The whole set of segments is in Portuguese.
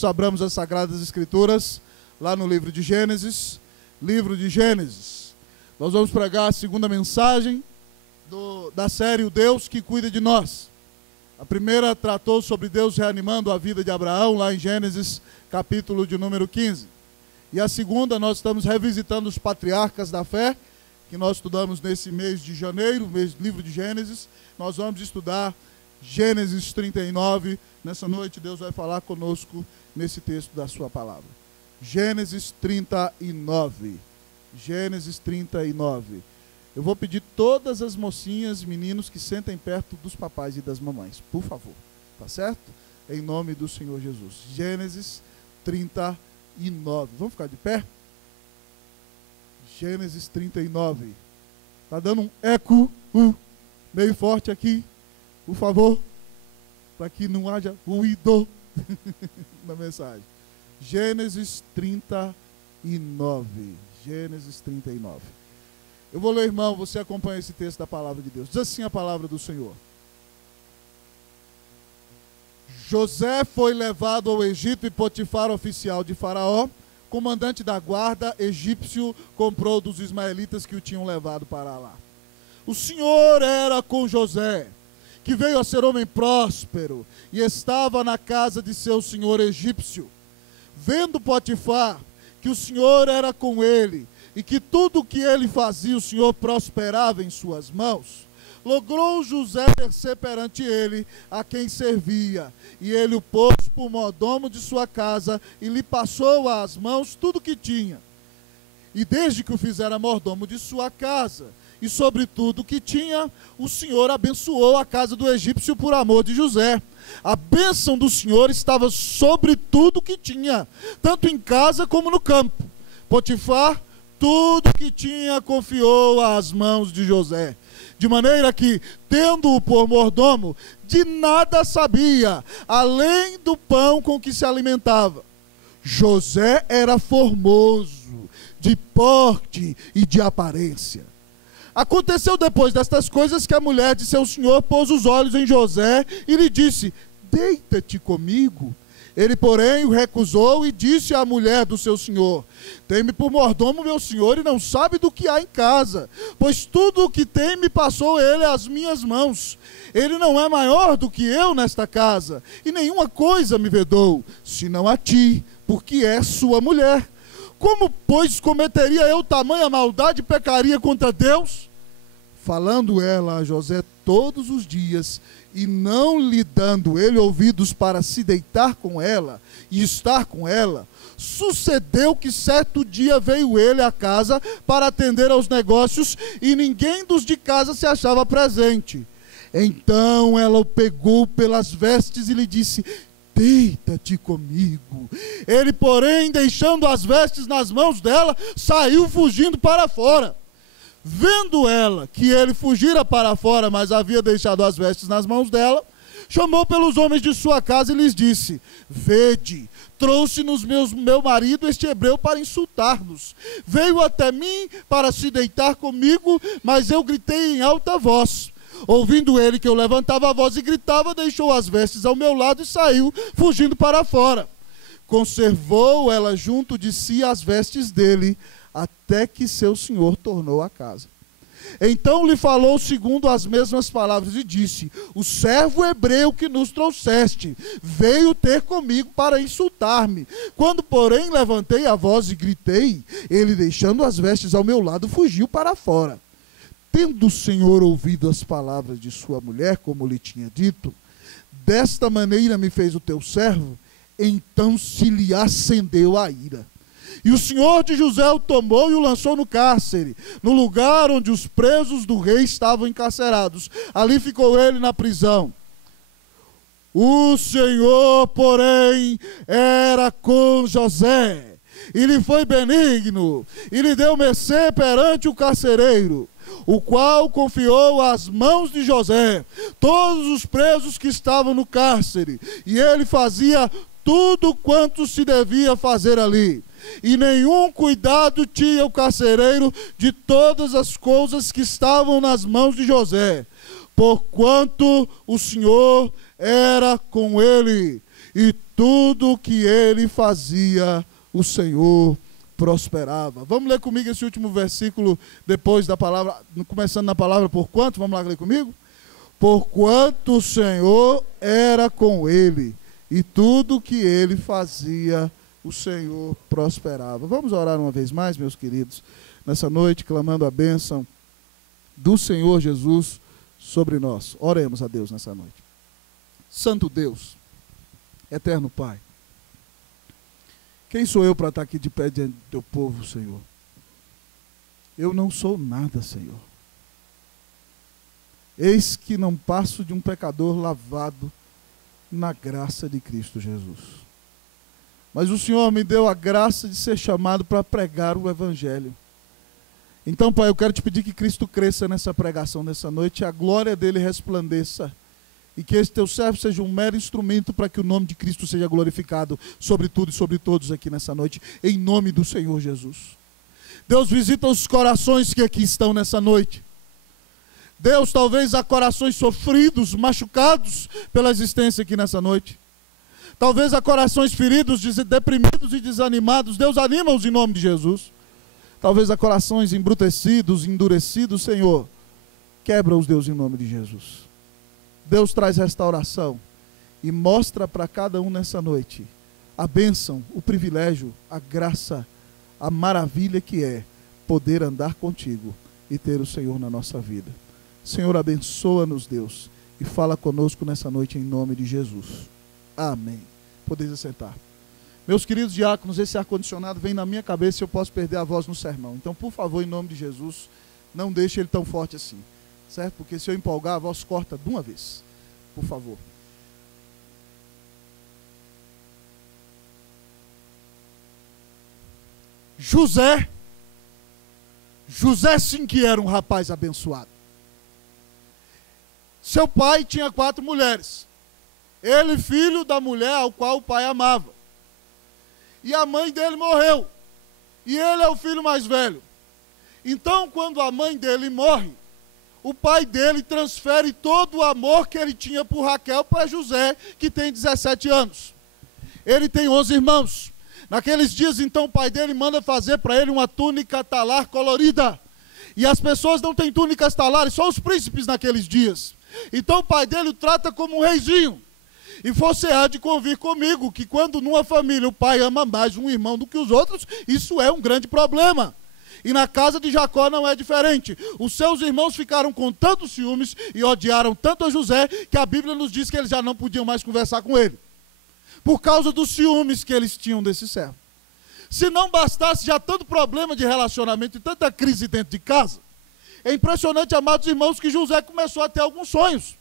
juntos abramos as Sagradas Escrituras, lá no livro de Gênesis. Livro de Gênesis. Nós vamos pregar a segunda mensagem da série O Deus que Cuida de Nós. A primeira tratou sobre Deus reanimando a vida de Abraão, lá em Gênesis, capítulo de número 15. E a segunda, nós estamos revisitando os patriarcas da fé, que nós estudamos nesse mês de janeiro, mês do livro de Gênesis. Nós vamos estudar Gênesis 39. Nessa noite, Deus vai falar conosco nesse texto da sua palavra. Gênesis 39. Gênesis 39. Eu vou pedir todas as mocinhas e meninos que sentem perto dos papais e das mamães, por favor, tá certo? Em nome do Senhor Jesus. Gênesis 39. Vamos ficar de pé? Gênesis 39. Tá dando um eco meio forte aqui, por favor, para que não haja ruído na mensagem. Gênesis 39. Gênesis 39. Eu vou ler, irmão, você acompanha esse texto da palavra de Deus. Diz assim a palavra do Senhor. José foi levado ao Egito e Potifar, oficial de Faraó, comandante da guarda egípcio, comprou dos ismaelitas que o tinham levado para lá. O Senhor era com José, que veio a ser homem próspero, e estava na casa de seu senhor egípcio. Vendo Potifar que o Senhor era com ele, e que tudo o que ele fazia, o Senhor prosperava em suas mãos, logrou José descer perante ele, a quem servia, e ele o pôs por mordomo de sua casa, e lhe passou às mãos tudo o que tinha. E desde que o fizera mordomo de sua casa, e sobre tudo o que tinha, o Senhor abençoou a casa do egípcio por amor de José. A bênção do Senhor estava sobre tudo o que tinha, tanto em casa como no campo. Potifar, tudo o que tinha, confiou às mãos de José. De maneira que, tendo-o por mordomo, de nada sabia, além do pão com que se alimentava. José era formoso, de porte e de aparência. Aconteceu depois destas coisas que a mulher de seu senhor pôs os olhos em José e lhe disse: deita-te comigo. Ele, porém, o recusou e disse à mulher do seu senhor: tem-me por mordomo meu senhor e não sabe do que há em casa, pois tudo o que tem me passou ele às minhas mãos. Ele não é maior do que eu nesta casa, e nenhuma coisa me vedou, senão a ti, porque és sua mulher. Como, pois, cometeria eu tamanha maldade e pecaria contra Deus? Falando ela a José todos os dias, e não lhe dando ele ouvidos para se deitar com ela e estar com ela, sucedeu que certo dia veio ele à casa para atender aos negócios, e ninguém dos de casa se achava presente. Então ela o pegou pelas vestes e lhe disse: deita-te comigo. Ele, porém, deixando as vestes nas mãos dela, saiu fugindo para fora. Vendo ela que ele fugira para fora, mas havia deixado as vestes nas mãos dela, chamou pelos homens de sua casa e lhes disse: vede, trouxe-nos meu marido este hebreu para insultar-nos. Veio até mim para se deitar comigo, mas eu gritei em alta voz. Ouvindo ele que eu levantava a voz e gritava, deixou as vestes ao meu lado e saiu fugindo para fora. Conservou ela junto de si as vestes dele, até que seu senhor tornou a casa. Então lhe falou segundo as mesmas palavras e disse: o servo hebreu que nos trouxeste veio ter comigo para insultar-me. Quando, porém, levantei a voz e gritei, ele, deixando as vestes ao meu lado, fugiu para fora. Tendo o Senhor ouvido as palavras de sua mulher, como lhe tinha dito: desta maneira me fez o teu servo, então se lhe acendeu a ira. E o senhor de José o tomou e o lançou no cárcere, no lugar onde os presos do rei estavam encarcerados. Ali ficou ele na prisão. O Senhor, porém, era com José, e lhe foi benigno, e lhe deu mercê perante o carcereiro, o qual confiou às mãos de José todos os presos que estavam no cárcere, e ele fazia tudo quanto se devia fazer ali. E nenhum cuidado tinha o carcereiro de todas as coisas que estavam nas mãos de José, porquanto o Senhor era com ele. e tudo que ele fazia, o Senhor prosperava. Vamos ler comigo esse último versículo, depois da palavra, começando na palavra porquanto, vamos lá ler comigo? Porquanto o Senhor era com ele, e tudo que ele fazia, o Senhor prosperava. Vamos orar uma vez mais, meus queridos, nessa noite, clamando a bênção do Senhor Jesus sobre nós. Oremos a Deus nessa noite. Santo Deus, eterno Pai, quem sou eu para estar aqui de pé diante do teu povo, Senhor? Eu não sou nada, Senhor. Eis que não passo de um pecador lavado na graça de Cristo Jesus. Mas o Senhor me deu a graça de ser chamado para pregar o Evangelho. Então, Pai, eu quero te pedir que Cristo cresça nessa pregação nessa noite, e a glória dele resplandeça, e que esse teu servo seja um mero instrumento para que o nome de Cristo seja glorificado sobre tudo e sobre todos aqui nessa noite, em nome do Senhor Jesus. Deus, visita os corações que aqui estão nessa noite. Deus, talvez há corações sofridos, machucados pela existência aqui nessa noite. Talvez há corações feridos, deprimidos e desanimados. Deus, anima-os em nome de Jesus. Talvez há corações embrutecidos, endurecidos. Senhor, quebra-os, Deus, em nome de Jesus. Deus, traz restauração e mostra para cada um nessa noite a bênção, o privilégio, a graça, a maravilha que é poder andar contigo e ter o Senhor na nossa vida. Senhor, abençoa-nos, Deus, e fala conosco nessa noite em nome de Jesus. Amém. Podeis assentar. Meus queridos diáconos, esse ar-condicionado vem na minha cabeça e eu posso perder a voz no sermão. Então, por favor, em nome de Jesus, não deixe ele tão forte assim, certo? Porque se eu empolgar, a voz corta de uma vez. Por favor. José sim que era um rapaz abençoado. Seu pai tinha 4 mulheres. Ele, filho da mulher ao qual o pai amava. E a mãe dele morreu. E ele é o filho mais velho. Então, quando a mãe dele morre, o pai dele transfere todo o amor que ele tinha por Raquel para José, que tem 17 anos. Ele tem 11 irmãos. Naqueles dias, então, o pai dele manda fazer para ele uma túnica talar colorida. E as pessoas não têm túnicas talares, só os príncipes naqueles dias. Então o pai dele o trata como um reizinho. E você há de convir comigo que quando numa família o pai ama mais um irmão do que os outros, isso é um grande problema. E na casa de Jacó não é diferente. Os seus irmãos ficaram com tantos ciúmes e odiaram tanto a José, que a Bíblia nos diz que eles já não podiam mais conversar com ele, por causa dos ciúmes que eles tinham desse servo. Se não bastasse já tanto problema de relacionamento e tanta crise dentro de casa, é impressionante, amados irmãos, que José começou a ter alguns sonhos.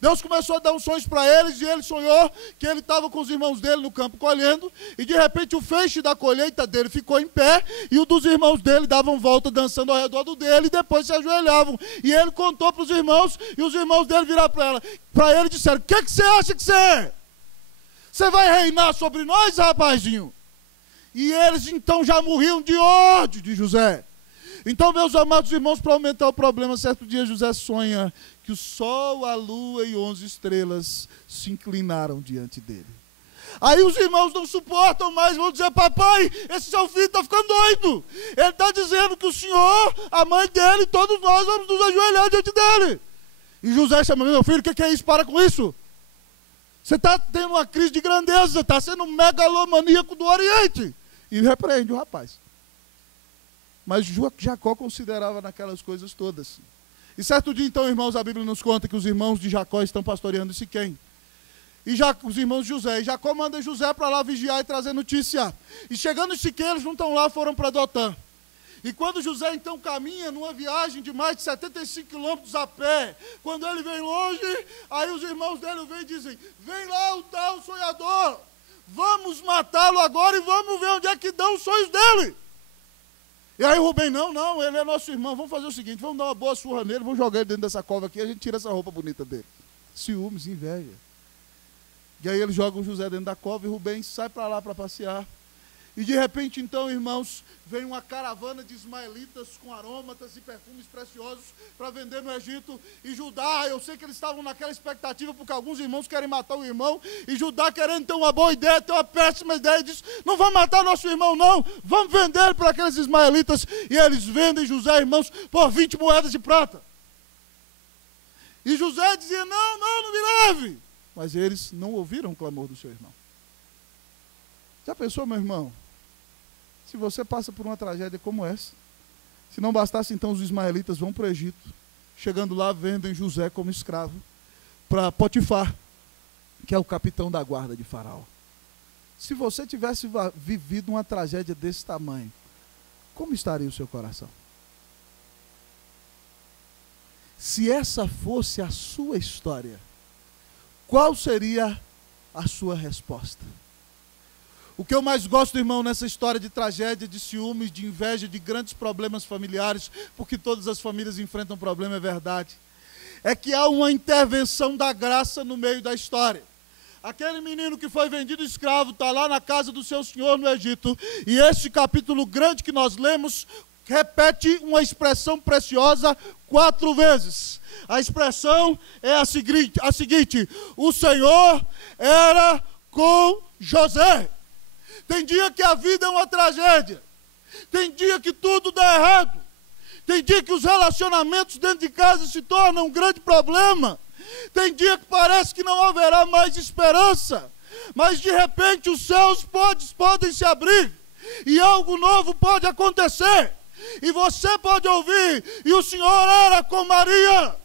Deus começou a dar uns sonhos para eles, e ele sonhou que ele estava com os irmãos dele no campo colhendo, e de repente o feixe da colheita dele ficou em pé, e o dos irmãos dele davam volta dançando ao redor do dele, e depois se ajoelhavam. E ele contou para os irmãos, e os irmãos dele viraram para ele e disseram: o que você acha que você é? Você vai reinar sobre nós, rapazinho? E eles então já morriam de ódio de José. Então, meus amados irmãos, para aumentar o problema, certo dia José sonha que o sol, a lua e 11 estrelas se inclinaram diante dele. Aí os irmãos não suportam mais, vão dizer: papai, esse seu filho está ficando doido. Ele está dizendo que o senhor, a mãe dele, todos nós vamos nos ajoelhar diante dele. E José chama: meu filho, o que é isso? Para com isso. Você está tendo uma crise de grandeza, está sendo um megalomaníaco do Oriente. E repreende o rapaz. Mas Jacó considerava naquelas coisas todas. E certo dia, então, irmãos, a Bíblia nos conta que os irmãos de Jacó estão pastoreando Siquém. E os irmãos de José. E Jacó manda José para lá vigiar e trazer notícia. E chegando em Siquém, eles não estão lá, foram para Dotã. E quando José, então, caminha numa viagem de mais de 75 quilômetros a pé, quando ele vem longe, aí os irmãos dele vêm e dizem: vem lá o tal sonhador, vamos matá-lo agora e vamos ver onde é que dão os sonhos dele. E aí Rubem: não, ele é nosso irmão, vamos fazer o seguinte, vamos dar uma boa surra nele, vamos jogar ele dentro dessa cova aqui, a gente tira essa roupa bonita dele. Ciúmes, inveja. E aí eles jogam José dentro da cova e Rubem sai para lá para passear. E de repente, então, irmãos, vem uma caravana de ismaelitas com aromatas e perfumes preciosos para vender no Egito. E Judá, eu sei que eles estavam naquela expectativa, porque alguns irmãos querem matar o irmão. E Judá, querendo ter uma boa ideia, ter uma péssima ideia, diz: não vamos matar nosso irmão, não. Vamos vender ele para aqueles ismaelitas. E eles vendem José, irmãos, por 20 moedas de prata. E José dizia: não me leve. Mas eles não ouviram o clamor do seu irmão. Já pensou, meu irmão? Se você passa por uma tragédia como essa, se não bastasse, então os ismaelitas vão para o Egito, chegando lá, vendem José como escravo para Potifar, que é o capitão da guarda de Faraó. Se você tivesse vivido uma tragédia desse tamanho, como estaria o seu coração? Se essa fosse a sua história, qual seria a sua resposta? O que eu mais gosto, irmão, nessa história de tragédia, de ciúmes, de inveja, de grandes problemas familiares, porque todas as famílias enfrentam problema, é verdade, é que há uma intervenção da graça no meio da história. Aquele menino que foi vendido escravo está lá na casa do seu senhor no Egito, e esse capítulo grande que nós lemos repete uma expressão preciosa 4 vezes. A expressão é a seguinte: o Senhor era com José. Tem dia que a vida é uma tragédia. Tem dia que tudo dá errado. Tem dia que os relacionamentos dentro de casa se tornam um grande problema. Tem dia que parece que não haverá mais esperança. Mas de repente os céus podem se abrir. E algo novo pode acontecer. E você pode ouvir: e o Senhor era com Maria.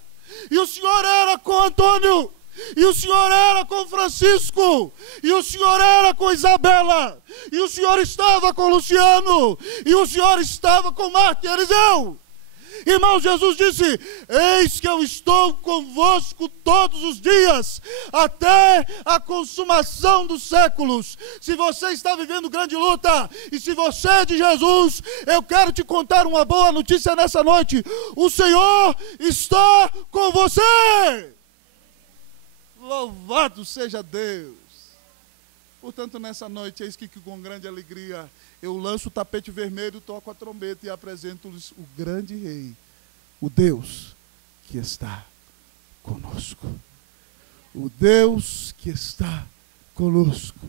E o Senhor era com Antônio. E o Senhor era com Francisco, e o Senhor era com Isabela, e o Senhor estava com Luciano, e o Senhor estava com Marta e Eliseu. Irmão, Jesus disse: eis que eu estou convosco todos os dias, até a consumação dos séculos. Se você está vivendo grande luta, e se você é de Jesus, eu quero te contar uma boa notícia nessa noite: o Senhor está com você. Louvado seja Deus. Portanto, nessa noite, eis que com grande alegria eu lanço o tapete vermelho, toco a trombeta e apresento-lhes o grande Rei, o Deus que está conosco. O Deus que está conosco.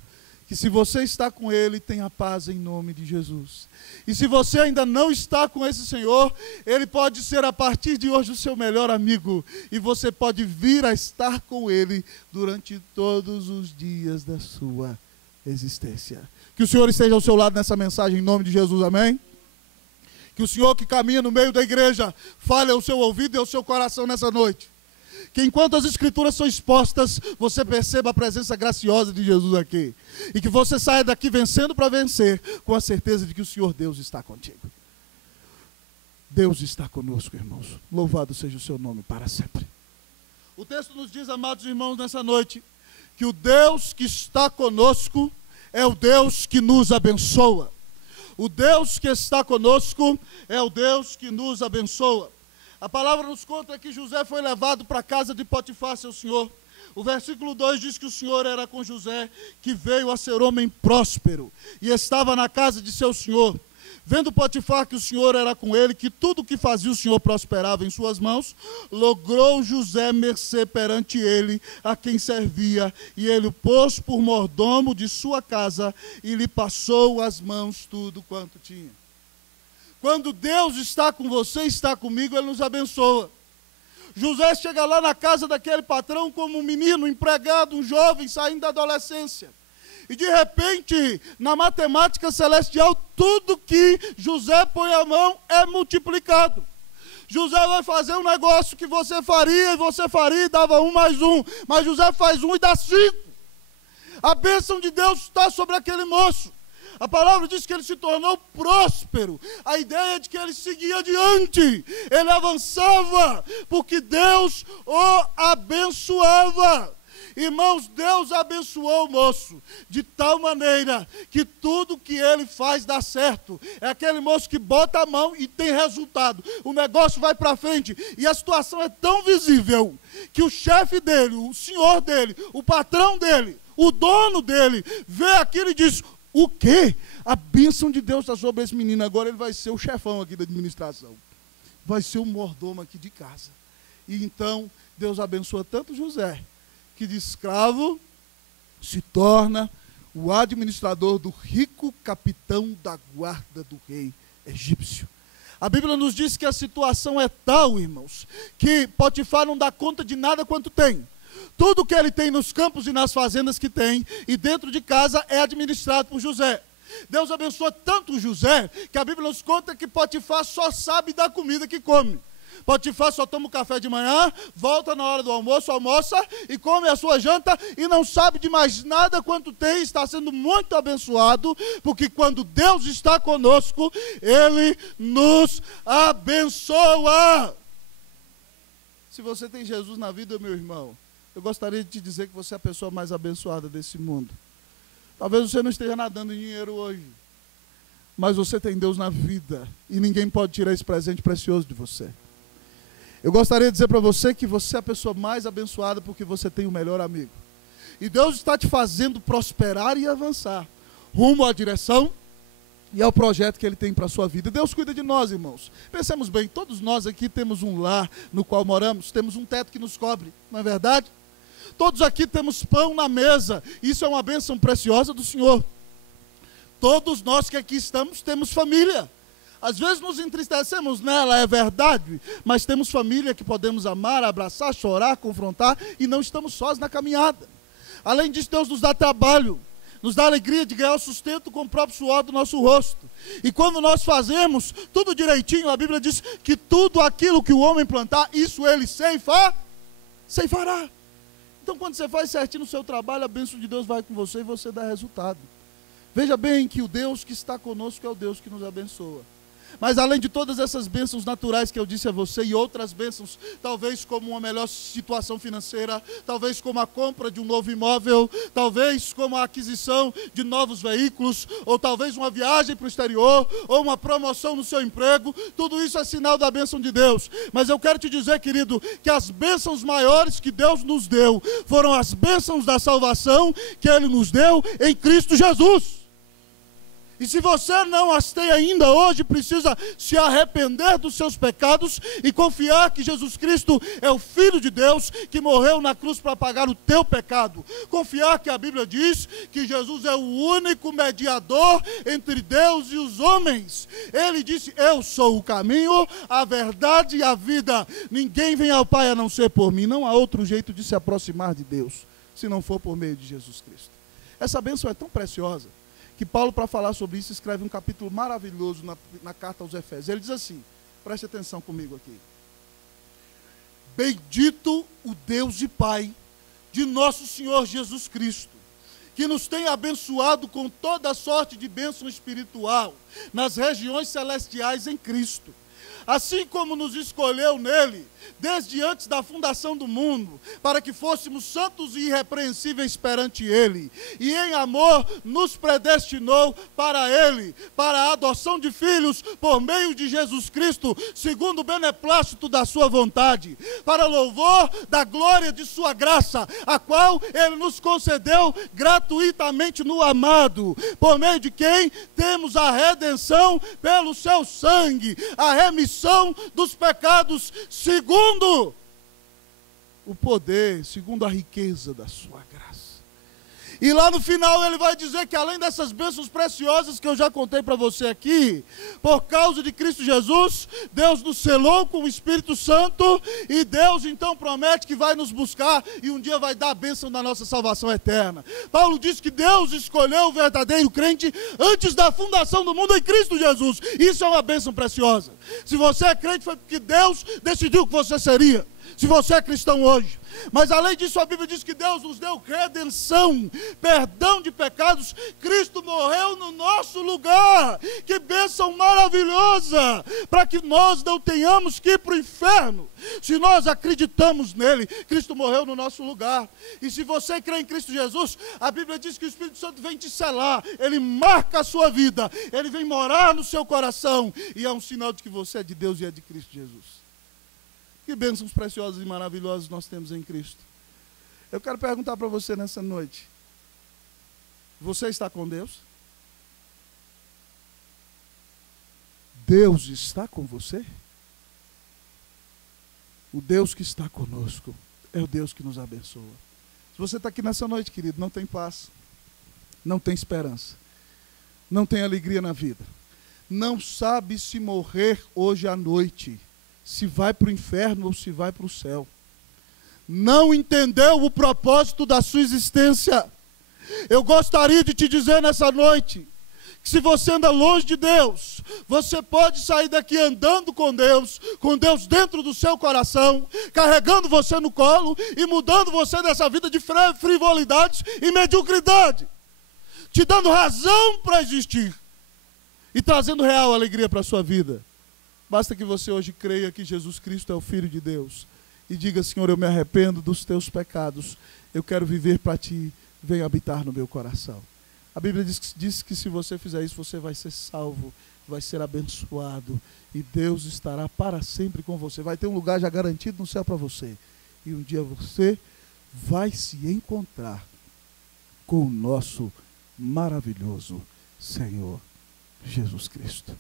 Que se você está com Ele, tenha paz em nome de Jesus. E se você ainda não está com esse Senhor, Ele pode ser a partir de hoje o seu melhor amigo. E você pode vir a estar com Ele durante todos os dias da sua existência. Que o Senhor esteja ao seu lado nessa mensagem em nome de Jesus, amém? Que o Senhor que caminha no meio da igreja fale ao seu ouvido e ao seu coração nessa noite. Que enquanto as escrituras são expostas, você perceba a presença graciosa de Jesus aqui. E que você saia daqui vencendo para vencer, com a certeza de que o Senhor Deus está contigo. Deus está conosco, irmãos. Louvado seja o seu nome para sempre. O texto nos diz, amados irmãos, nessa noite, que o Deus que está conosco é o Deus que nos abençoa. O Deus que está conosco é o Deus que nos abençoa. A palavra nos conta que José foi levado para a casa de Potifar, seu senhor. O versículo 2 diz que o Senhor era com José, que veio a ser homem próspero, e estava na casa de seu senhor. Vendo Potifar que o Senhor era com ele, que tudo o que fazia o Senhor prosperava em suas mãos, logrou José mercê perante ele, a quem servia, e ele o pôs por mordomo de sua casa, e lhe passou às mãos tudo quanto tinha. Quando Deus está com você, está comigo, Ele nos abençoa. José chega lá na casa daquele patrão como um menino, um empregado, um jovem saindo da adolescência. E de repente, na matemática celestial, tudo que José põe a mão é multiplicado. José vai fazer um negócio que você faria e dava 1 mais 1. Mas José faz 1 e dá 5. A bênção de Deus está sobre aquele moço. A palavra diz que ele se tornou próspero. A ideia é de que ele seguia adiante. Ele avançava, porque Deus o abençoava. Irmãos, Deus abençoou o moço de tal maneira que tudo que ele faz dá certo. É aquele moço que bota a mão e tem resultado. O negócio vai para frente. E a situação é tão visível que o chefe dele, o senhor dele, o patrão dele, o dono dele, vê aquilo e diz: O quê? A bênção de Deus está sobre esse menino. Agora ele vai ser o chefão aqui da administração. Vai ser o mordomo aqui de casa. E então, Deus abençoa tanto José, que de escravo se torna o administrador do rico capitão da guarda do rei egípcio. A Bíblia nos diz que a situação é tal, irmãos, que Potifar não dá conta de nada quanto tem. Tudo que ele tem nos campos e nas fazendas que tem, e dentro de casa, é administrado por José. Deus abençoa tanto José, que a Bíblia nos conta que Potifar só sabe da comida que come. Potifar só toma o café de manhã, volta na hora do almoço, almoça e come a sua janta e não sabe de mais nada quanto tem, está sendo muito abençoado, porque quando Deus está conosco, Ele nos abençoa. Se você tem Jesus na vida, meu irmão, eu gostaria de te dizer que você é a pessoa mais abençoada desse mundo. Talvez você não esteja nadando em dinheiro hoje, mas você tem Deus na vida e ninguém pode tirar esse presente precioso de você. Eu gostaria de dizer para você que você é a pessoa mais abençoada porque você tem o melhor amigo. E Deus está te fazendo prosperar e avançar rumo à direção e ao projeto que Ele tem para a sua vida. Deus cuida de nós, irmãos. Pensemos bem, todos nós aqui temos um lar no qual moramos, temos um teto que nos cobre, não é verdade? Todos aqui temos pão na mesa, isso é uma bênção preciosa do Senhor. Todos nós que aqui estamos temos família. Às vezes nos entristecemos nela, é verdade, mas temos família que podemos amar, abraçar, chorar, confrontar e não estamos sós na caminhada. Além disso, Deus nos dá trabalho, nos dá alegria de ganhar o sustento com o próprio suor do nosso rosto. E quando nós fazemos tudo direitinho, a Bíblia diz que tudo aquilo que o homem plantar, isso ele ceifará. Então quando você faz certinho no seu trabalho, a bênção de Deus vai com você e você dá resultado. Veja bem que o Deus que está conosco é o Deus que nos abençoa. Mas além de todas essas bênçãos naturais que eu disse a você e outras bênçãos, talvez como uma melhor situação financeira, talvez como a compra de um novo imóvel, talvez como a aquisição de novos veículos, ou talvez uma viagem para o exterior, ou uma promoção no seu emprego, tudo isso é sinal da bênção de Deus. Mas eu quero te dizer, querido, que as bênçãos maiores que Deus nos deu, foram as bênçãos da salvação que Ele nos deu em Cristo Jesus. E se você não as tem ainda hoje, precisa se arrepender dos seus pecados e confiar que Jesus Cristo é o Filho de Deus que morreu na cruz para pagar o teu pecado. Confiar que a Bíblia diz que Jesus é o único mediador entre Deus e os homens. Ele disse: eu sou o caminho, a verdade e a vida. Ninguém vem ao Pai a não ser por mim. Não há outro jeito de se aproximar de Deus, se não for por meio de Jesus Cristo. Essa bênção é tão preciosa que Paulo, para falar sobre isso, escreve um capítulo maravilhoso na carta aos Efésios. Ele diz assim, preste atenção comigo aqui: bendito o Deus e Pai de nosso Senhor Jesus Cristo, que nos tem abençoado com toda sorte de bênção espiritual nas regiões celestiais em Cristo. Assim como nos escolheu nele, desde antes da fundação do mundo, para que fôssemos santos e irrepreensíveis perante ele, e em amor nos predestinou para ele, para a adoção de filhos por meio de Jesus Cristo, segundo o beneplácito da sua vontade, para louvor da glória de sua graça, a qual ele nos concedeu gratuitamente no amado, por meio de quem temos a redenção pelo seu sangue, a remissão dos pecados, segundo o poder, segundo a riqueza da sua graça. E lá no final ele vai dizer que além dessas bênçãos preciosas que eu já contei para você aqui, por causa de Cristo Jesus, Deus nos selou com o Espírito Santo, e Deus então promete que vai nos buscar e um dia vai dar a bênção da nossa salvação eterna. Paulo diz que Deus escolheu o verdadeiro crente antes da fundação do mundo em Cristo Jesus. Isso é uma bênção preciosa. Se você é crente, foi porque Deus decidiu que você seria. Se você é cristão hoje. Mas além disso, a Bíblia diz que Deus nos deu redenção, perdão de pecados. Cristo morreu no nosso lugar. Que bênção maravilhosa, para que nós não tenhamos que ir para o inferno. Se nós acreditamos nele, Cristo morreu no nosso lugar. E se você crê em Cristo Jesus, a Bíblia diz que o Espírito Santo vem te selar, ele marca a sua vida, ele vem morar no seu coração, e é um sinal de que você é de Deus e é de Cristo Jesus. Que bênçãos preciosas e maravilhosas nós temos em Cristo. Eu quero perguntar para você nessa noite: você está com Deus? Deus está com você? O Deus que está conosco é o Deus que nos abençoa. Se você está aqui nessa noite, querido, não tem paz, não tem esperança, não tem alegria na vida, não sabe se morrer hoje à noite, se vai para o inferno ou se vai para o céu, não entendeu o propósito da sua existência, eu gostaria de te dizer nessa noite, que se você anda longe de Deus, você pode sair daqui andando com Deus dentro do seu coração, carregando você no colo e mudando você dessa vida de frivolidades e mediocridade, te dando razão para existir e trazendo real alegria para a sua vida. Basta que você hoje creia que Jesus Cristo é o Filho de Deus e diga: Senhor, eu me arrependo dos teus pecados, eu quero viver para ti, vem habitar no meu coração. A Bíblia diz que se você fizer isso, você vai ser salvo, vai ser abençoado, e Deus estará para sempre com você. Vai ter um lugar já garantido no céu para você. E um dia você vai se encontrar com o nosso maravilhoso Senhor Jesus Cristo.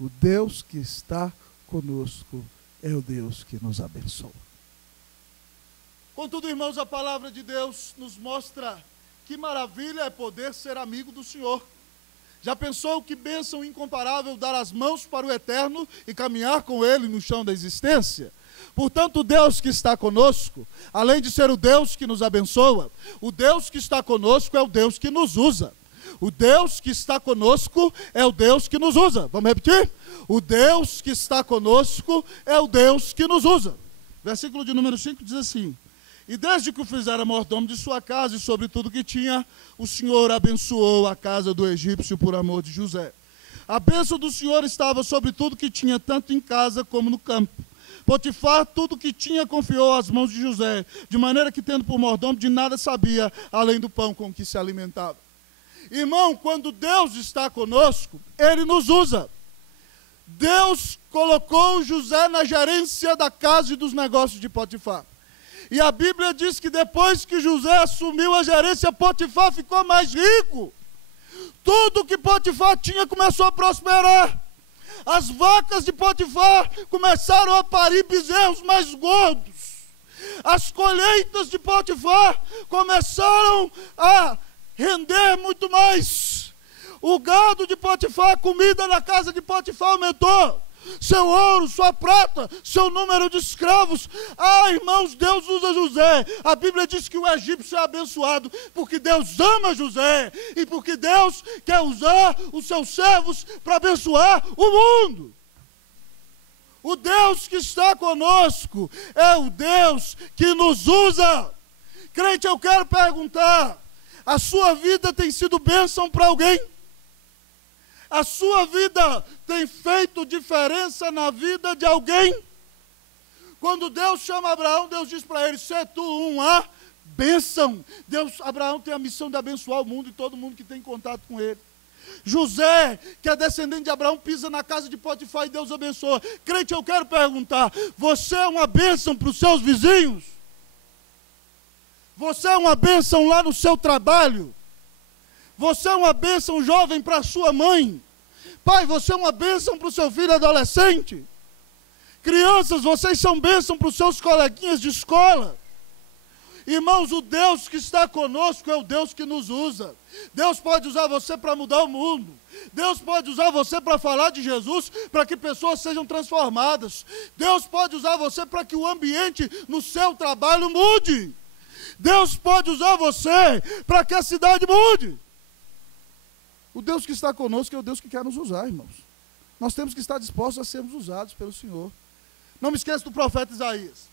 O Deus que está conosco é o Deus que nos abençoa. Contudo, irmãos, a palavra de Deus nos mostra que maravilha é poder ser amigo do Senhor. Já pensou que bênção incomparável dar as mãos para o eterno e caminhar com Ele no chão da existência? Portanto, o Deus que está conosco, além de ser o Deus que nos abençoa, o Deus que está conosco é o Deus que nos usa. O Deus que está conosco é o Deus que nos usa. Vamos repetir? O Deus que está conosco é o Deus que nos usa. Versículo de número 5 diz assim: e desde que o fizera mordomo de sua casa e sobre tudo que tinha, o Senhor abençoou a casa do egípcio por amor de José. A bênção do Senhor estava sobre tudo que tinha, tanto em casa como no campo. Potifar tudo que tinha confiou às mãos de José, de maneira que, tendo por mordomo, de nada sabia, além do pão com que se alimentava. Irmão, quando Deus está conosco, Ele nos usa. Deus colocou José na gerência da casa e dos negócios de Potifar. E a Bíblia diz que depois que José assumiu a gerência, Potifar ficou mais rico. Tudo que Potifar tinha começou a prosperar. As vacas de Potifar começaram a parir bezerros mais gordos. As colheitas de Potifar começaram a render muito mais. O gado de Potifar, a comida na casa de Potifar aumentou. Seu ouro, sua prata, seu número de escravos. Ah, irmãos, Deus usa José. A Bíblia diz que o egípcio é abençoado porque Deus ama José e porque Deus quer usar os seus servos para abençoar o mundo. O Deus que está conosco é o Deus que nos usa. Crente, eu quero perguntar: a sua vida tem sido bênção para alguém? A sua vida tem feito diferença na vida de alguém? Quando Deus chama Abraão, Deus diz para ele: "Sê tu uma bênção". Abraão tem a missão de abençoar o mundo e todo mundo que tem contato com ele. José, que é descendente de Abraão, pisa na casa de Potifar e Deus abençoa. Crente, eu quero perguntar: você é uma bênção para os seus vizinhos? Você é uma bênção lá no seu trabalho? Você é uma bênção, jovem, para a sua mãe? Pai, você é uma bênção para o seu filho adolescente? Crianças, vocês são bênção para os seus coleguinhas de escola? Irmãos, o Deus que está conosco é o Deus que nos usa. Deus pode usar você para mudar o mundo. Deus pode usar você para falar de Jesus, para que pessoas sejam transformadas. Deus pode usar você para que o ambiente no seu trabalho mude. Deus pode usar você para que a cidade mude. O Deus que está conosco é o Deus que quer nos usar, irmãos. Nós temos que estar dispostos a sermos usados pelo Senhor. Não me esqueça do profeta Isaías.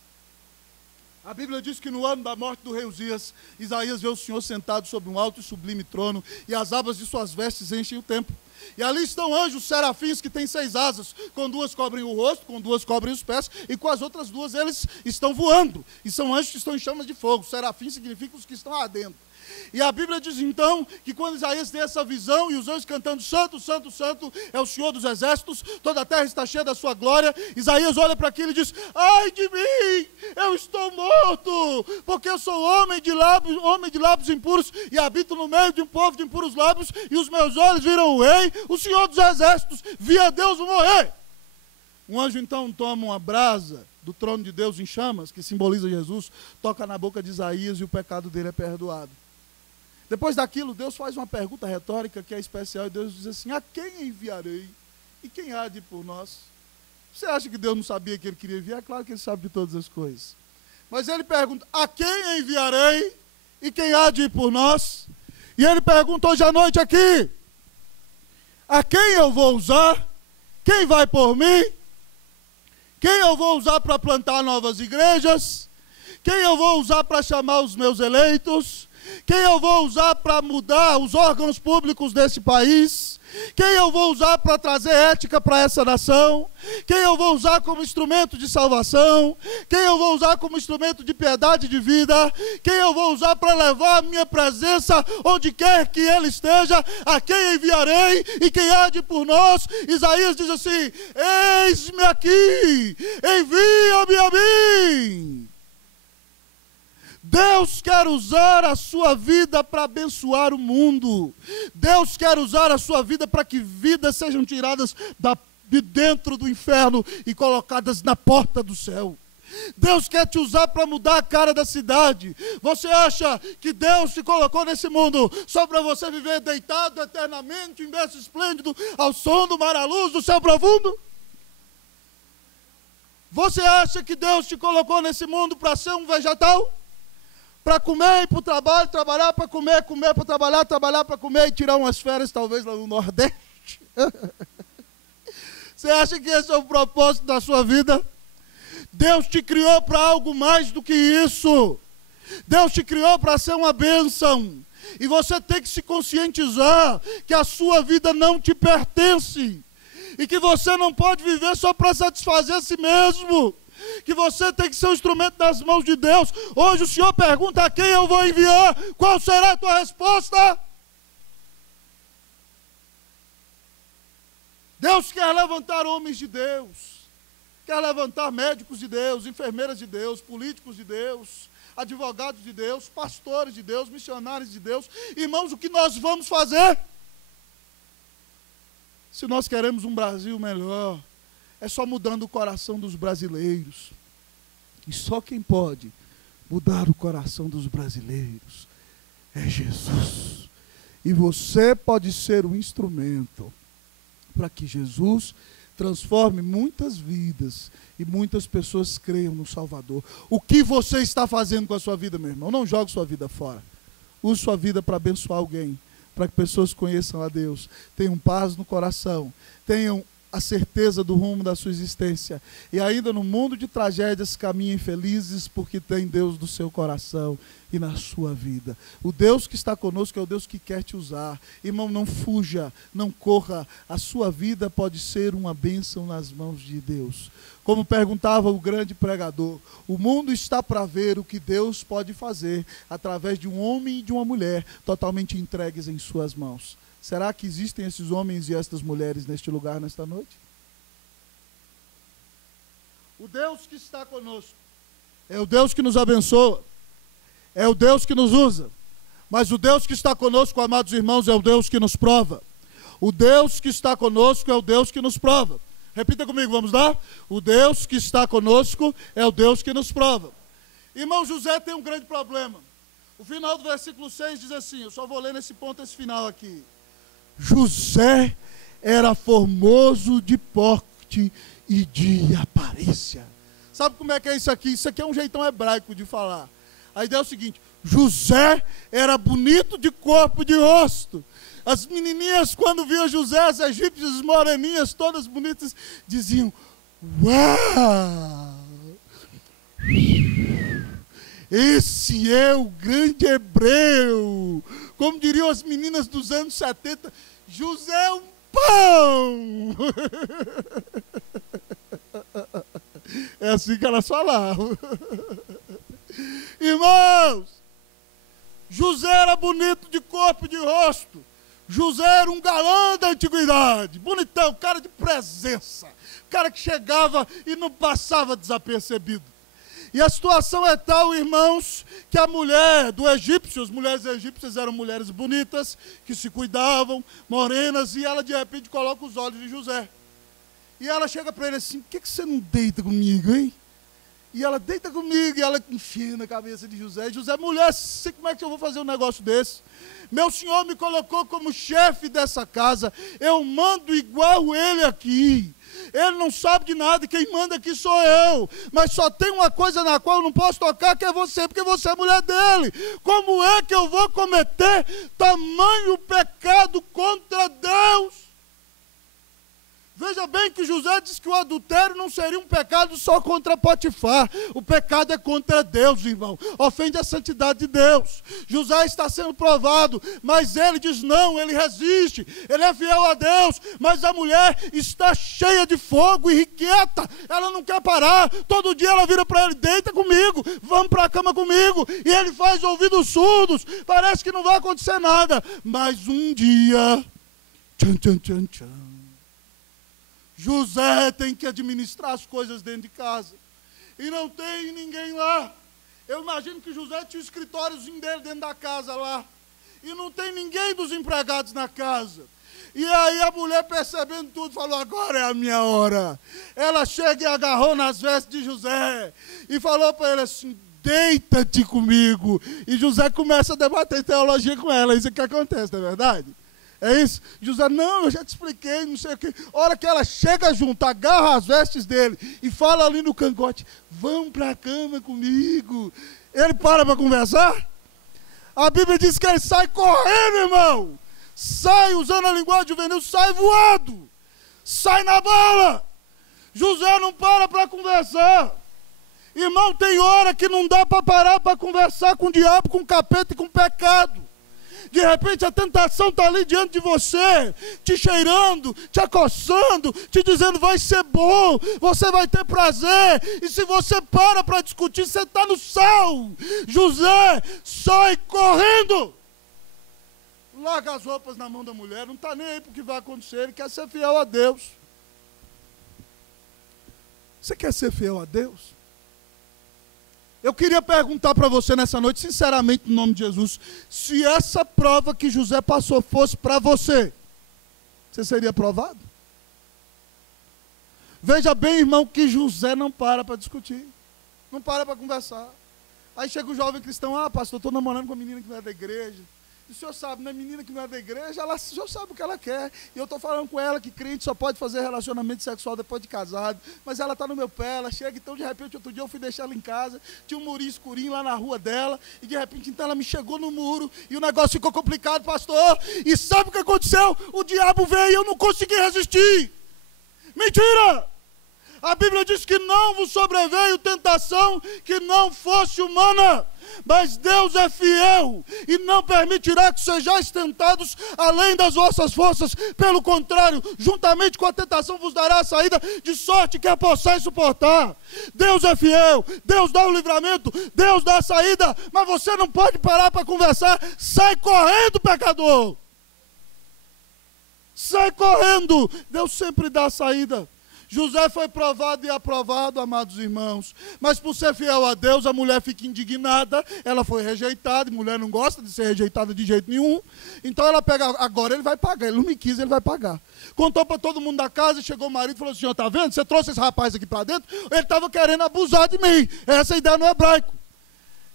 A Bíblia diz que no ano da morte do rei Uzias, Isaías vê o Senhor sentado sobre um alto e sublime trono, e as abas de suas vestes enchem o templo. E ali estão anjos serafins que têm 6 asas, com 2 cobrem o rosto, com 2 cobrem os pés, e com as outras 2 eles estão voando. E são anjos que estão em chamas de fogo. Serafins significa os que estão ardendo. E a Bíblia diz então que quando Isaías tem essa visão e os anjos cantando santo, santo, santo é o Senhor dos exércitos, toda a terra está cheia da sua glória, Isaías olha para aquilo e diz: ai de mim, eu estou morto, porque eu sou homem de lábios impuros e habito no meio de um povo de impuros lábios, e os meus olhos viram o rei, o Senhor dos exércitos, via Deus morrer. Um anjo então toma uma brasa do trono de Deus em chamas, que simboliza Jesus, toca na boca de Isaías e o pecado dele é perdoado. Depois daquilo, Deus faz uma pergunta retórica que é especial, e Deus diz assim: a quem enviarei? E quem há de ir por nós? Você acha que Deus não sabia que ele queria enviar? É claro que ele sabe de todas as coisas. Mas ele pergunta: a quem enviarei? E quem há de ir por nós? E ele pergunta hoje à noite aqui: a quem eu vou usar? Quem vai por mim? Quem eu vou usar para plantar novas igrejas? Quem eu vou usar para chamar os meus eleitos? Quem eu vou usar para mudar os órgãos públicos desse país? Quem eu vou usar para trazer ética para essa nação? Quem eu vou usar como instrumento de salvação? Quem eu vou usar como instrumento de piedade de vida? Quem eu vou usar para levar a minha presença onde quer que ele esteja? A quem enviarei e quem há de ir por nós? Isaías diz assim: eis-me aqui, envia-me a mim. Deus quer usar a sua vida para abençoar o mundo. Deus quer usar a sua vida para que vidas sejam tiradas de dentro do inferno e colocadas na porta do céu. Deus quer te usar para mudar a cara da cidade. Você acha que Deus te colocou nesse mundo só para você viver deitado eternamente em berço esplêndido ao som do mar à luz do céu profundo? Você acha que Deus te colocou nesse mundo para ser um vegetal? Para comer e para o trabalho, trabalhar para comer, comer para trabalhar, trabalhar para comer e tirar umas férias talvez lá no Nordeste? Você acha que esse é o propósito da sua vida? Deus te criou para algo mais do que isso. Deus te criou para ser uma bênção. E você tem que se conscientizar que a sua vida não te pertence. E que você não pode viver só para satisfazer a si mesmo. Que você tem que ser um instrumento nas mãos de Deus. Hoje o Senhor pergunta: a quem eu vou enviar? Qual será a tua resposta? Deus quer levantar homens de Deus, quer levantar médicos de Deus, enfermeiras de Deus, políticos de Deus, advogados de Deus, pastores de Deus, missionários de Deus. Irmãos, o que nós vamos fazer? Se nós queremos um Brasil melhor, é só mudando o coração dos brasileiros. E só quem pode mudar o coração dos brasileiros é Jesus. E você pode ser um instrumento para que Jesus transforme muitas vidas e muitas pessoas creiam no Salvador. O que você está fazendo com a sua vida, meu irmão? Não jogue sua vida fora. Use sua vida para abençoar alguém, para que pessoas conheçam a Deus, tenham paz no coração, tenham a certeza do rumo da sua existência, e ainda no mundo de tragédias caminhem felizes, porque tem Deus no seu coração e na sua vida. O Deus que está conosco é o Deus que quer te usar. Irmão, não fuja, não corra, a sua vida pode ser uma bênção nas mãos de Deus. Como perguntava o grande pregador, o mundo está para ver o que Deus pode fazer através de um homem e de uma mulher totalmente entregues em suas mãos. Será que existem esses homens e estas mulheres neste lugar, nesta noite? O Deus que está conosco é o Deus que nos abençoa, é o Deus que nos usa, mas o Deus que está conosco, amados irmãos, é o Deus que nos prova. O Deus que está conosco é o Deus que nos prova. Repita comigo, vamos lá? O Deus que está conosco é o Deus que nos prova. Irmão, José tem um grande problema. O final do versículo 6 diz assim, eu só vou ler nesse ponto esse final aqui. José era formoso de porte e de aparência. Sabe como é que é isso aqui? Isso aqui é um jeitão hebraico de falar. A ideia é o seguinte: José era bonito de corpo e de rosto. As menininhas, quando viam José, as egípcias moreninhas, todas bonitas, diziam: uau! Esse é o grande hebreu. Como diriam as meninas dos anos 70, José é um pão. É assim que elas falavam. Irmãos, José era bonito de corpo e de rosto. José era um galã da antiguidade, bonitão, cara de presença, cara que chegava e não passava desapercebido. E a situação é tal, irmãos, que a mulher do egípcio, as mulheres egípcias eram mulheres bonitas, que se cuidavam, morenas, e ela de repente coloca os olhos em José. E ela chega para ele assim: por que você não deita comigo, hein? E ela deita comigo, e ela enfia na cabeça de José. José, mulher, sei como é que eu vou fazer um negócio desse? Meu senhor me colocou como chefe dessa casa, eu mando igual ele aqui. Ele não sabe de nada, quem manda aqui sou eu. Mas só tem uma coisa na qual eu não posso tocar, que é você, porque você é mulher dele. Como é que eu vou cometer tamanho pecado contra Deus? Veja bem que José diz que o adultério não seria um pecado só contra Potifar. O pecado é contra Deus, irmão. Ofende a santidade de Deus. José está sendo provado, mas ele diz não, ele resiste. Ele é fiel a Deus, mas a mulher está cheia de fogo, irrequieta. Ela não quer parar. Todo dia ela vira para ele: deita comigo, vamos para a cama comigo. E ele faz ouvidos surdos. Parece que não vai acontecer nada. Mas um dia, tchan, tchan, tchan, tchan, José tem que administrar as coisas dentro de casa. E não tem ninguém lá. Eu imagino que José tinha o escritóriozinho dele dentro da casa lá. E não tem ninguém dos empregados na casa. E aí a mulher, percebendo tudo, falou: agora é a minha hora. Ela chega e agarrou nas vestes de José. E falou para ele assim: deita-te comigo. E José começa a debater teologia com ela. Isso é que acontece, não é verdade? É isso? José: não, eu já te expliquei, não sei o quê. A hora que ela chega junto, agarra as vestes dele e fala ali no cangote: vamos para a cama comigo. Ele para conversar? A Bíblia diz que ele sai correndo, irmão. Sai, usando a linguagem juvenil, sai voado. Sai na bala. José não para conversar. Irmão, tem hora que não dá para parar para conversar com o diabo, com o capeta e com o pecado. De repente a tentação está ali diante de você, te cheirando, te acossando, te dizendo: vai ser bom, você vai ter prazer. E se você para discutir, você está no sal. José sai correndo, larga as roupas na mão da mulher, não está nem aí para o que vai acontecer. Ele quer ser fiel a Deus. Você quer ser fiel a Deus? Eu queria perguntar para você nessa noite, sinceramente, no nome de Jesus: se essa prova que José passou fosse para você, você seria aprovado? Veja bem, irmão, que José não para discutir, não para conversar. Aí chega o jovem cristão: ah, pastor, estou namorando com uma menina que não é da igreja. E o senhor sabe, né, menina que não é da igreja, o senhor sabe o que ela quer. E eu estou falando com ela que crente só pode fazer relacionamento sexual depois de casado. Mas ela está no meu pé, ela chega. Então, de repente, outro dia eu fui deixar ela em casa. Tinha um murinho escurinho lá na rua dela. E, de repente, então ela me chegou no muro. E o negócio ficou complicado, pastor. E sabe o que aconteceu? O diabo veio e eu não consegui resistir. Mentira! A Bíblia diz que não vos sobreveio tentação que não fosse humana. Mas Deus é fiel e não permitirá que sejais tentados além das vossas forças. Pelo contrário, juntamente com a tentação vos dará a saída, de sorte que a possais suportar. Deus é fiel, Deus dá o livramento, Deus dá a saída. Mas você não pode parar para conversar. Sai correndo, pecador. Sai correndo. Deus sempre dá a saída. José foi provado e aprovado, amados irmãos. Mas por ser fiel a Deus, a mulher fica indignada. Ela foi rejeitada, e mulher não gosta de ser rejeitada de jeito nenhum. Então ela pega: agora ele vai pagar. Ele não me quis, ele vai pagar. Contou para todo mundo da casa, e chegou o marido e falou assim: está vendo? Você trouxe esse rapaz aqui para dentro, ele estava querendo abusar de mim. Essa é a ideia no hebraico.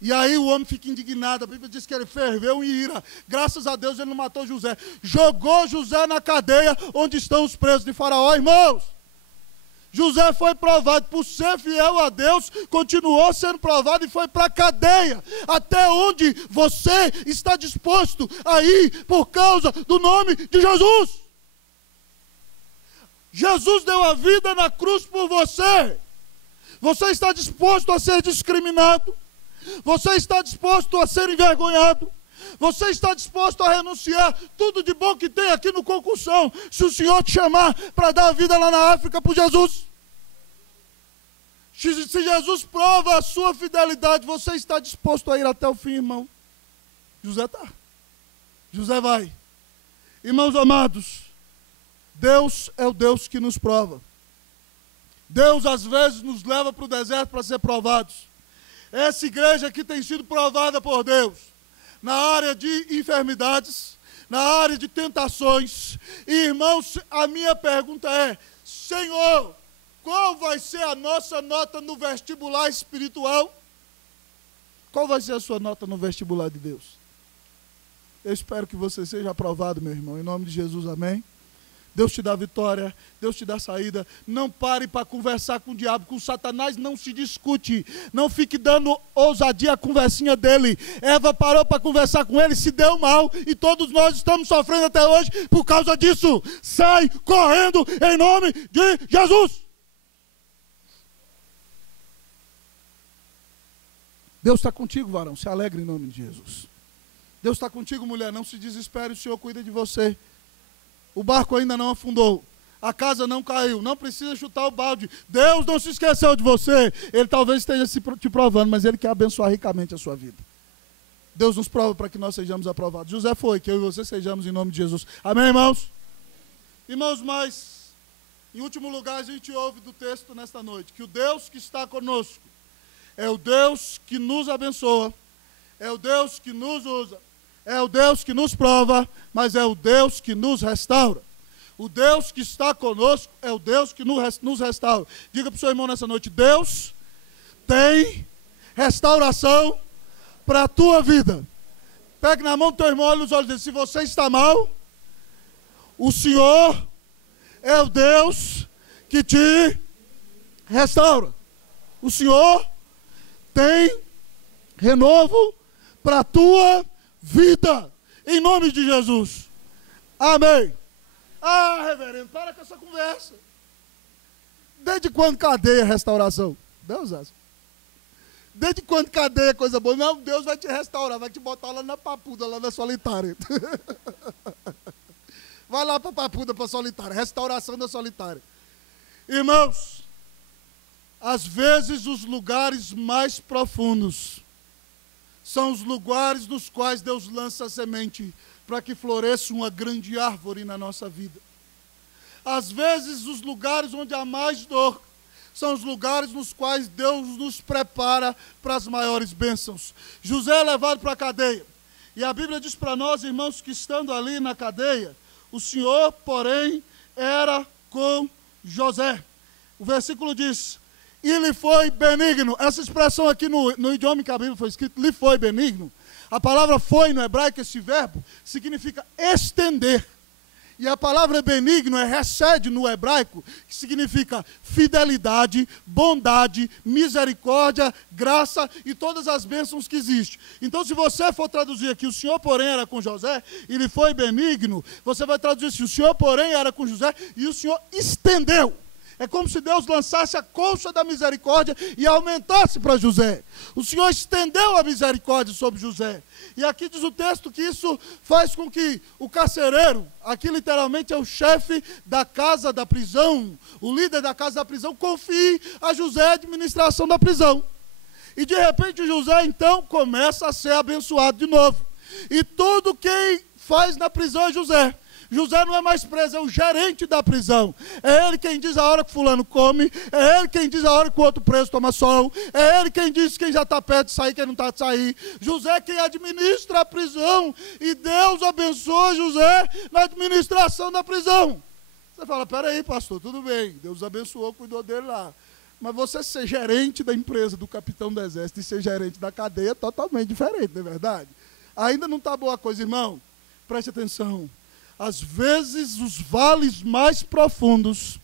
E aí o homem fica indignado. A Bíblia diz que ele ferveu em ira. Graças a Deus ele não matou José. Jogou José na cadeia onde estão os presos de Faraó, irmãos. José foi provado por ser fiel a Deus, continuou sendo provado e foi para a cadeia. Até onde você está disposto a ir por causa do nome de Jesus? Jesus deu a vida na cruz por você. Você está disposto a ser discriminado? Você está disposto a ser envergonhado? Você está disposto a renunciar tudo de bom que tem aqui no Concussão, se o Senhor te chamar para dar a vida lá na África por Jesus? Se Jesus prova a sua fidelidade, você está disposto a ir até o fim, irmão? José está. José vai. Irmãos amados, Deus é o Deus que nos prova. Deus às vezes nos leva para o deserto para ser provados. Essa igreja aqui tem sido provada por Deus na área de enfermidades, na área de tentações. E, irmãos, a minha pergunta é: Senhor, qual vai ser a nossa nota no vestibular espiritual? Qual vai ser a sua nota no vestibular de Deus? Eu espero que você seja aprovado, meu irmão, em nome de Jesus, amém? Deus te dá vitória, Deus te dá saída. Não pare para conversar com o diabo, com Satanás não se discute. Não fique dando ousadia à conversinha dele. Eva parou para conversar com ele, se deu mal, e todos nós estamos sofrendo até hoje por causa disso. Sai correndo em nome de Jesus. Deus está contigo, varão, se alegre em nome de Jesus. Deus está contigo, mulher, não se desespere, o Senhor cuida de você. O barco ainda não afundou, a casa não caiu, não precisa chutar o balde. Deus não se esqueceu de você. Ele talvez esteja te provando, mas Ele quer abençoar ricamente a sua vida. Deus nos prova para que nós sejamos aprovados. José foi, que eu e você sejamos em nome de Jesus. Amém, irmãos? Irmãos, mas, em último lugar, a gente ouve do texto nesta noite, que o Deus que está conosco é o Deus que nos abençoa, é o Deus que nos usa, é o Deus que nos prova, mas é o Deus que nos restaura. O Deus que está conosco é o Deus que nos restaura. Diga para o seu irmão nessa noite: Deus tem restauração para a tua vida. Pegue na mão do teu irmão, olha nos olhos dele. Se você está mal, o Senhor é o Deus que te restaura. O Senhor tem renovo para a tua vida, em nome de Jesus. Amém. Ah, reverendo, para com essa conversa. Desde quando cadeia restauração? Deus acha. Desde quando cadeia coisa boa? Não, Deus vai te restaurar, vai te botar lá na Papuda, lá na Solitária. Vai lá para Papuda, para Solitária, restauração da Solitária. Irmãos, às vezes os lugares mais profundos são os lugares nos quais Deus lança a semente para que floresça uma grande árvore na nossa vida. Às vezes os lugares onde há mais dor são os lugares nos quais Deus nos prepara para as maiores bênçãos. José é levado para a cadeia. E a Bíblia diz para nós, irmãos, que estando ali na cadeia, o Senhor, porém, era com José. O versículo diz: e lhe foi benigno. Essa expressão aqui no idioma que a Bíblia foi escrita, lhe foi benigno. A palavra foi no hebraico, esse verbo, significa estender. E a palavra benigno recede no hebraico, que significa fidelidade, bondade, misericórdia, graça e todas as bênçãos que existem. Então, se você for traduzir aqui, o Senhor, porém, era com José, e lhe foi benigno, você vai traduzir assim: o Senhor, porém, era com José, e o Senhor estendeu. É como se Deus lançasse a colcha da misericórdia e aumentasse para José. O Senhor estendeu a misericórdia sobre José. E aqui diz o texto que isso faz com que o carcereiro, aqui literalmente é o chefe da casa da prisão, o líder da casa da prisão, confie a José a administração da prisão. E de repente José então começa a ser abençoado de novo. E tudo quem faz na prisão é José. José não é mais preso, é o gerente da prisão. É ele quem diz a hora que fulano come, é ele quem diz a hora que o outro preso toma sol, é ele quem diz quem já está perto de sair, quem não está de sair. José é quem administra a prisão, e Deus abençoa José na administração da prisão. Você fala: peraí, pastor, tudo bem, Deus abençoou, cuidou dele lá. Mas você ser gerente da empresa do capitão do exército e ser gerente da cadeia é totalmente diferente, não é verdade? Ainda não está boa a coisa, irmão. Preste atenção. Às vezes os vales mais profundos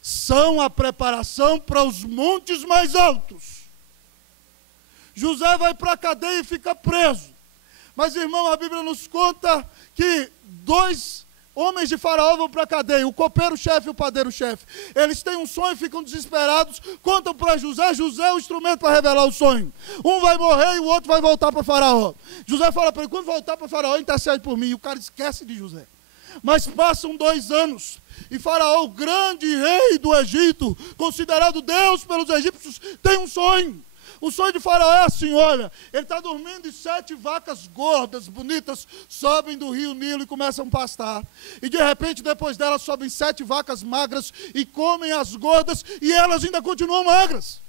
são a preparação para os montes mais altos. José vai para a cadeia e fica preso. Mas, irmão, a Bíblia nos conta que 2 homens de Faraó vão para a cadeia, o copeiro-chefe e o padeiro-chefe. Eles têm um sonho e ficam desesperados, contam para José. José é o instrumento para revelar o sonho. Um vai morrer e o outro vai voltar para Faraó. José fala para ele: quando voltar para Faraó, intercede por mim. E o cara esquece de José. Mas passam 2 anos, e Faraó, o grande rei do Egito, considerado Deus pelos egípcios, tem um sonho. O sonho de Faraó é assim, olha, ele está dormindo e 7 vacas gordas, bonitas, sobem do rio Nilo e começam a pastar. E de repente, depois delas, sobem 7 vacas magras e comem as gordas e elas ainda continuam magras.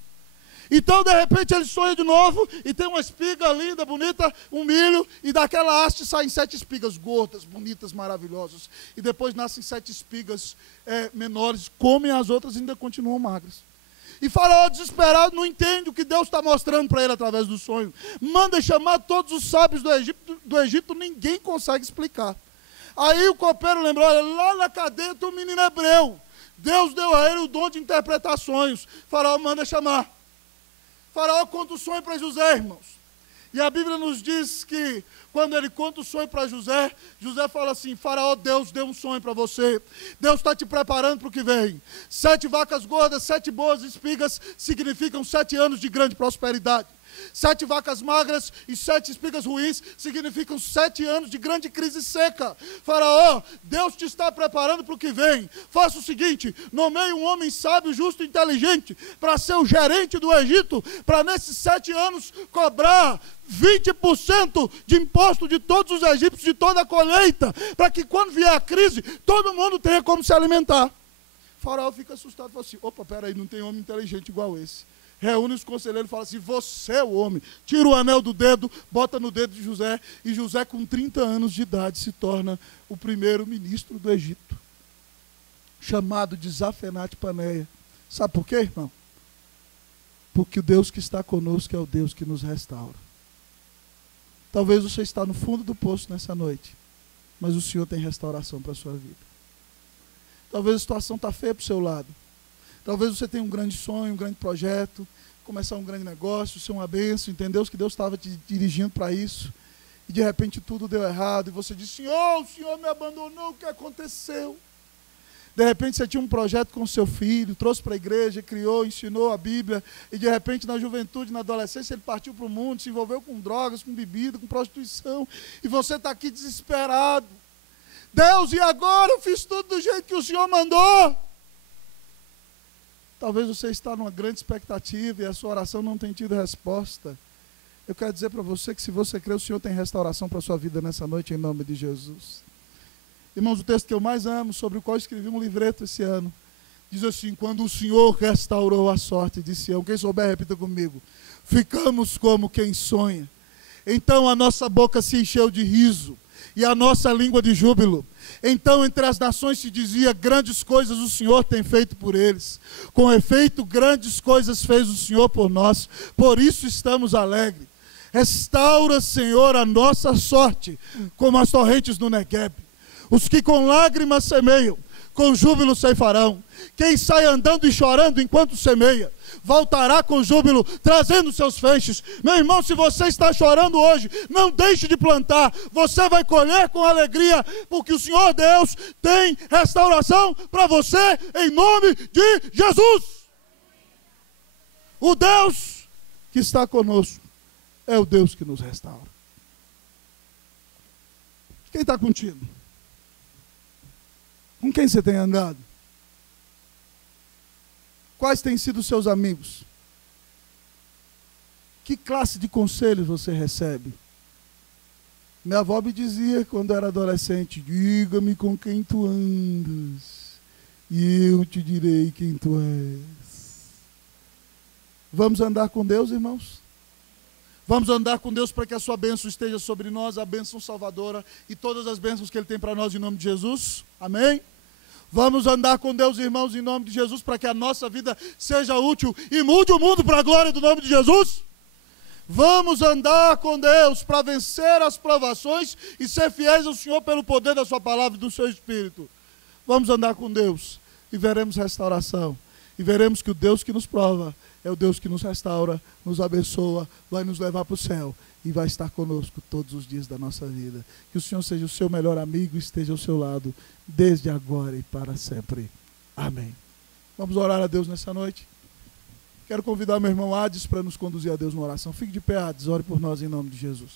Então, de repente, ele sonha de novo e tem uma espiga linda, bonita, um milho, e daquela haste saem 7 espigas gordas, bonitas, maravilhosas. E depois nascem 7 espigas menores, comem as outras e ainda continuam magras. E Faraó, desesperado, não entende o que Deus está mostrando para ele através do sonho. Manda chamar todos os sábios do Egito, ninguém consegue explicar. Aí o copeiro lembrou, olha, lá na cadeia tem um menino hebreu. Deus deu a ele o dom de interpretar sonhos. Faraó manda chamar. Faraó conta o sonho para José, irmãos. E a Bíblia nos diz que, quando ele conta o sonho para José, José fala assim, Faraó, Deus deu um sonho para você. Deus está te preparando para o que vem. 7 vacas gordas, 7 boas espigas, significam 7 anos de grande prosperidade. 7 vacas magras e 7 espigas ruins significam 7 anos de grande crise seca. Faraó, Deus te está preparando para o que vem. Faça o seguinte, nomeie um homem sábio, justo e inteligente para ser o gerente do Egito, para nesses 7 anos cobrar 20% de imposto de todos os egípcios, de toda a colheita, para que quando vier a crise, todo mundo tenha como se alimentar. Faraó fica assustado e fala assim, opa, peraí, não tem homem inteligente igual esse. Reúne os conselheiros e fala assim, você é o homem. Tira o anel do dedo, bota no dedo de José, e José com 30 anos de idade se torna o primeiro ministro do Egito, chamado de Zafenate-Paneia. Sabe por quê, irmão? Porque o Deus que está conosco é o Deus que nos restaura. Talvez você está no fundo do poço nessa noite, mas o Senhor tem restauração para a sua vida. Talvez a situação está feia para o seu lado. Talvez você tenha um grande sonho, um grande projeto, começar um grande negócio, ser uma bênção, entendeu? Que Deus estava te dirigindo para isso. E de repente tudo deu errado. E você disse, Senhor, o Senhor me abandonou, o que aconteceu? De repente você tinha um projeto com seu filho, trouxe para a igreja, criou, ensinou a Bíblia. E de repente na juventude, na adolescência, ele partiu para o mundo, se envolveu com drogas, com bebida, com prostituição. E você está aqui desesperado. Deus, e agora? Eu fiz tudo do jeito que o Senhor mandou. Talvez você está numa grande expectativa e a sua oração não tenha tido resposta. Eu quero dizer para você que se você crê, o Senhor tem restauração para a sua vida nessa noite, em nome de Jesus. Irmãos, o texto que eu mais amo, sobre o qual escrevi um livreto esse ano, diz assim, quando o Senhor restaurou a sorte de Sião, quem souber, repita comigo, ficamos como quem sonha. Então a nossa boca se encheu de riso, e a nossa língua de júbilo. Então entre as nações se dizia, grandes coisas o Senhor tem feito por eles. Com efeito, grandes coisas fez o Senhor por nós, por isso estamos alegres. Restaura, Senhor, a nossa sorte, como as torrentes do Negueb. Os que com lágrimas semeiam, com júbilo ceifarão. Quem sai andando e chorando enquanto semeia, voltará com júbilo, trazendo seus feixes. Meu irmão, se você está chorando hoje, não deixe de plantar. Você vai colher com alegria, porque o Senhor Deus tem restauração para você, em nome de Jesus. O Deus que está conosco é o Deus que nos restaura. Quem está contigo? Com quem você tem andado? Quais têm sido os seus amigos? Que classe de conselhos você recebe? Minha avó me dizia quando eu era adolescente, diga-me com quem tu andas, e eu te direi quem tu és. Vamos andar com Deus, irmãos? Vamos andar com Deus para que a sua bênção esteja sobre nós, a bênção salvadora e todas as bênçãos que Ele tem para nós em nome de Jesus. Amém? Vamos andar com Deus, irmãos, em nome de Jesus, para que a nossa vida seja útil e mude o mundo para a glória do nome de Jesus. Vamos andar com Deus para vencer as provações e ser fiéis ao Senhor pelo poder da sua palavra e do seu Espírito. Vamos andar com Deus e veremos restauração. E veremos que o Deus que nos prova é o Deus que nos restaura, nos abençoa, vai nos levar para o céu e vai estar conosco todos os dias da nossa vida. Que o Senhor seja o seu melhor amigo e esteja ao seu lado, desde agora e para sempre. Amém. Vamos orar a Deus nessa noite. Quero convidar meu irmão Hades para nos conduzir a Deus numa oração. Fique de pé, Hades, ore por nós em nome de Jesus.